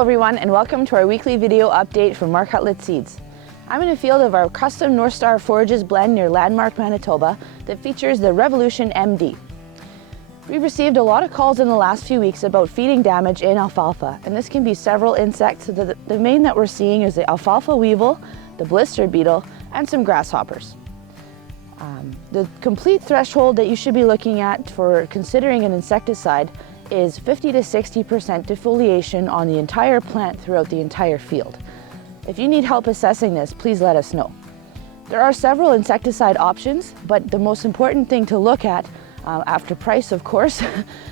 Hello everyone, and welcome to our weekly video update from Mark Hutlett Seeds. I'm in a field of our custom North Star forages blend near Landmark, Manitoba that features the Revolution MD. We've received a lot of calls in the last few weeks about feeding damage in alfalfa, and this can be several insects. The main that we're seeing is the alfalfa weevil, the blister beetle, and some grasshoppers. The complete threshold that you should be looking at for considering an insecticide is 50 to 60% defoliation on the entire plant throughout the entire field. If you need help assessing this, please let us know. There are several insecticide options, but the most important thing to look at, after price of course,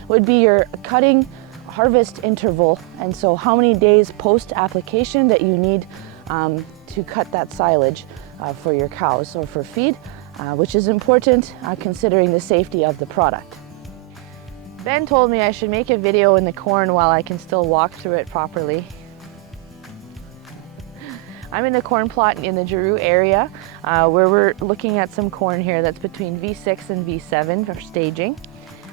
would be your cutting harvest interval, and so how many days post-application that you need to cut that silage for your cows or for feed, which is important considering the safety of the product. Ben told me I should make a video in the corn while I can still walk through it properly. I'm in the corn plot in the Giroux area where we're looking at some corn here that's between V6 and V7 for staging.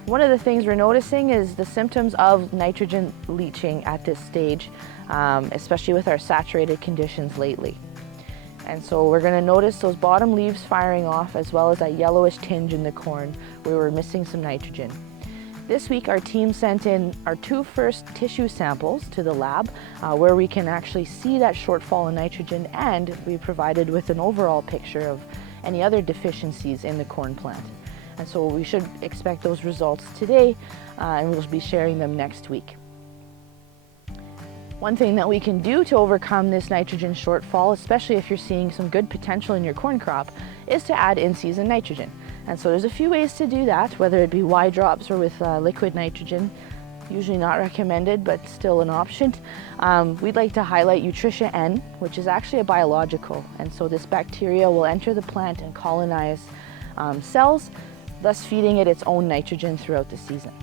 One of the things we're noticing is the symptoms of nitrogen leaching at this stage, especially with our saturated conditions lately. And so we're going to notice those bottom leaves firing off, as well as that yellowish tinge in the corn where we're missing some nitrogen. This week our team sent in our two first tissue samples to the lab where we can actually see that shortfall in nitrogen, and we provided with an overall picture of any other deficiencies in the corn plant. And so we should expect those results today and we'll be sharing them next week. One thing that we can do to overcome this nitrogen shortfall, especially if you're seeing some good potential in your corn crop, is to add in-season nitrogen. And so there's a few ways to do that, whether it be Y drops or with liquid nitrogen. Usually not recommended, but still an option. We'd like to highlight Nutritia N, which is actually a biological. And so this bacteria will enter the plant and colonize cells, thus feeding it its own nitrogen throughout the season.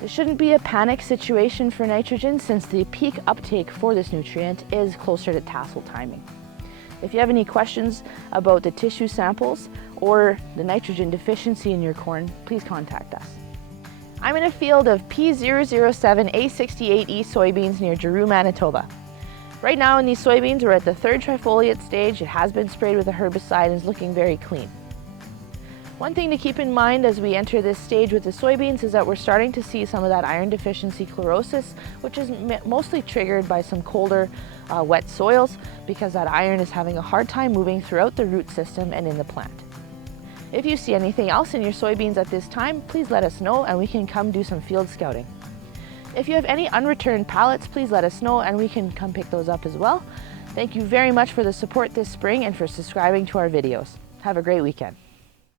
This shouldn't be a panic situation for nitrogen, since the peak uptake for this nutrient is closer to tassel timing. If you have any questions about the tissue samples or the nitrogen deficiency in your corn, please contact us. I'm in a field of P007A68E soybeans near Giroux, Manitoba. Right now in these soybeans, we're at the third trifoliate stage. It has been sprayed with a herbicide and is looking very clean. One thing to keep in mind as we enter this stage with the soybeans is that we're starting to see some of that iron deficiency chlorosis, which is mostly triggered by some colder, wet soils, because that iron is having a hard time moving throughout the root system and in the plant. If you see anything else in your soybeans at this time, please let us know and we can come do some field scouting. If you have any unreturned pallets, please let us know and we can come pick those up as well. Thank you very much for the support this spring and for subscribing to our videos. Have a great weekend.